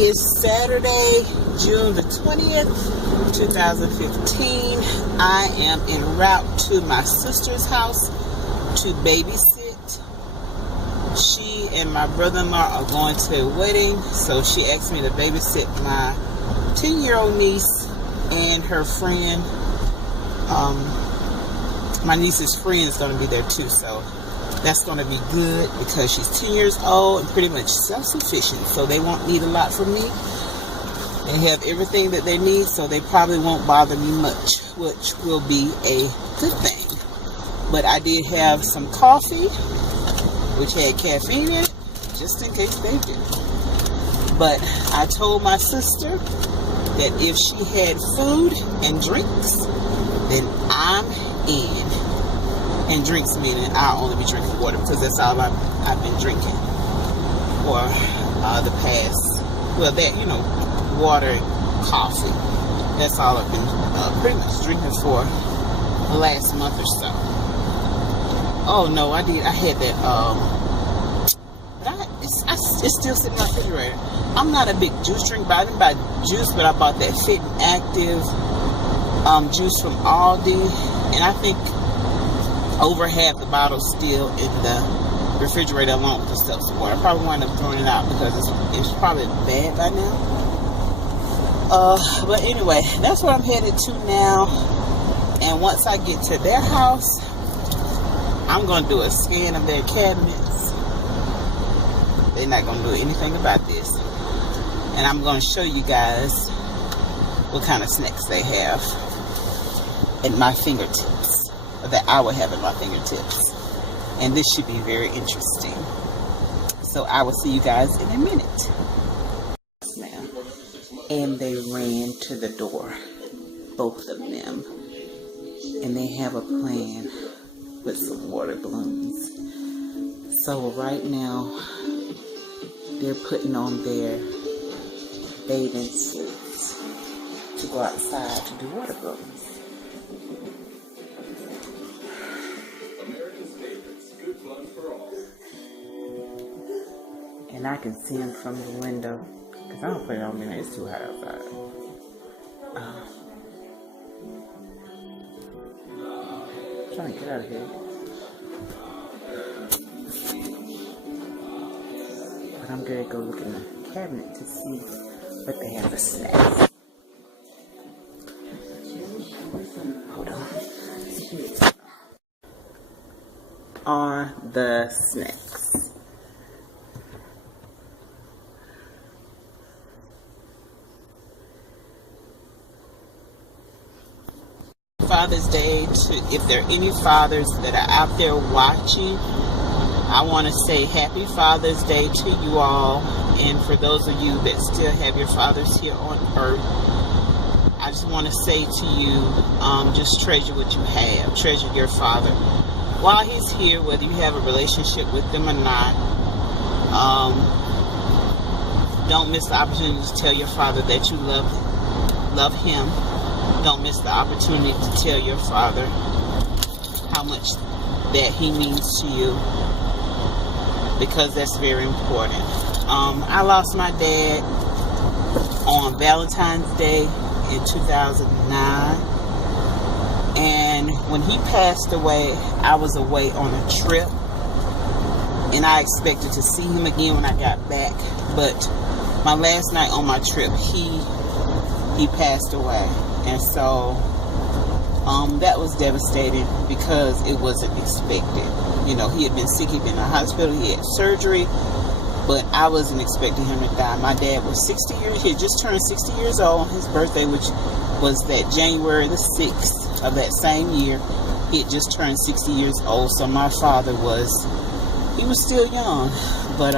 is Saturday, June the 20th, 2015. I am en route to my sister's house to babysit. She and my brother-in-law are going to a wedding, so she asked me to babysit my 10-year-old niece and her friend. My niece's friend is going to be there too, so that's going to be good because she's 10 years old and pretty much self-sufficient, so they won't need a lot from me. They have everything that they need, so they probably won't bother me much, which will be a good thing. But I did have some coffee, which had caffeine in it, just in case they do. But I told my sister that if she had food and drinks, then I'm in. And drinks meaning I'll only be drinking water because that's all I've been drinking for the past, well, that, you know, water and coffee. That's all I've been pretty much drinking for the last month or so. Oh no, I had that, but it's still sitting in my refrigerator. I'm not a big juice drinker, but I didn't buy juice, but I bought that Fit and Active juice from Aldi, and I think over half the bottle still in the refrigerator along with the seltzer water. I probably wind up throwing it out because it's probably bad by now. But anyway, that's where I'm headed to now. And once I get to their house, I'm going to do a scan of their cabinets. They're not going to do anything about this. And I'm going to show you guys what kind of snacks they have at my fingertips. That I will have at my fingertips. And this should be very interesting. So I will see you guys in a minute. Ma'am. And they ran to the door, both of them. And they have a plan with some water balloons. So right now, they're putting on their bathing suits to go outside to do water balloons. And I can see them from the window because I don't put it on there. It's too hot outside. I'm trying to get out of here. But I'm going to go look in the cabinet to see what they have for snacks. Hold on the snacks. Father's Day, if there are any fathers that are out there watching, I want to say happy Father's Day to you all. And for those of you that still have your fathers here on earth, I just want to say to you, just treasure what you have. Treasure your father while he's here, whether you have a relationship with them or not. Don't miss the opportunity to tell your father that you love him. Don't miss the opportunity to tell your father how much that he means to you, because that's very important. I lost my dad on Valentine's Day in 2009, and when he passed away, I was away on a trip, and I expected to see him again when I got back, but my last night on my trip, he passed away. And so that was devastating because it wasn't expected. You know, he had been sick, he'd been in the hospital, he had surgery, but I wasn't expecting him to die. My dad was 60 years, he had just turned 60 years old on his birthday, which was that January the 6th of that same year. He had just turned 60 years old, so my father was still young. But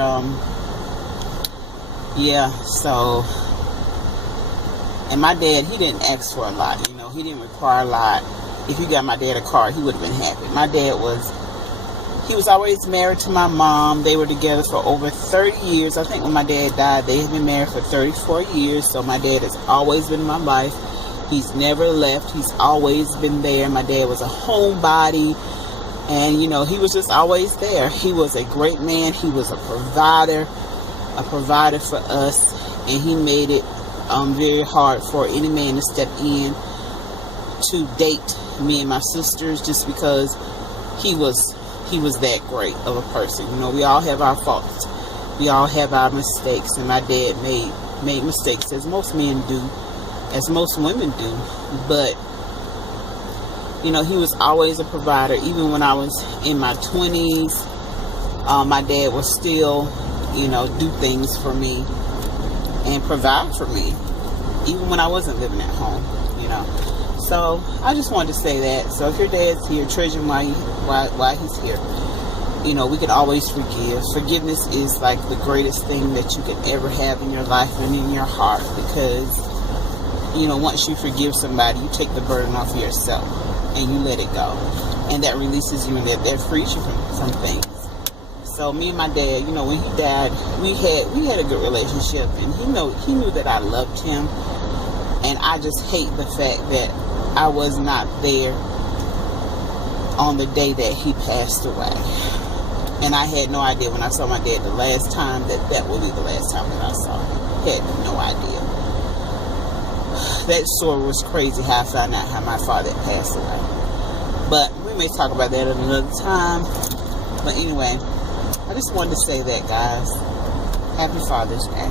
yeah, so, and my dad, he didn't ask for a lot, you know, he didn't require a lot. If you got my dad a car, he would have been happy. My dad he was always married to my mom. They were together for over 30 years. I think when my dad died, they had been married for 34 years. So my dad has always been in my life. He's never left. He's always been there. My dad was a homebody. And, you know, he was just always there. He was a great man. He was a provider for us. and he made it very hard for any man to step in to date me and my sisters, just because he was that great of a person. You know, we all have our faults, we all have our mistakes, and my dad made mistakes, as most men do, as most women do. But you know, he was always a provider. Even when I was in my 20s, my dad would still, you know, do things for me and provide for me, even when I wasn't living at home, you know. So I just wanted to say that. So if your dad's here, treasure him while he's here. You know, we can always forgive. Forgiveness is like the greatest thing that you can ever have in your life and in your heart, because, you know, once you forgive somebody, you take the burden off of yourself and you let it go, and that releases you, and that frees you from things. So me and my dad, you know, when he died, we had a good relationship, and he knew that I loved him, and I just hate the fact that I was not there on the day that he passed away. And I had no idea when I saw my dad the last time that would be the last time that I saw him. Had no idea. That story was crazy, how I found out how my father had passed away. But we may talk about that at another time. But anyway, I just wanted to say that, guys. Happy Father's Day.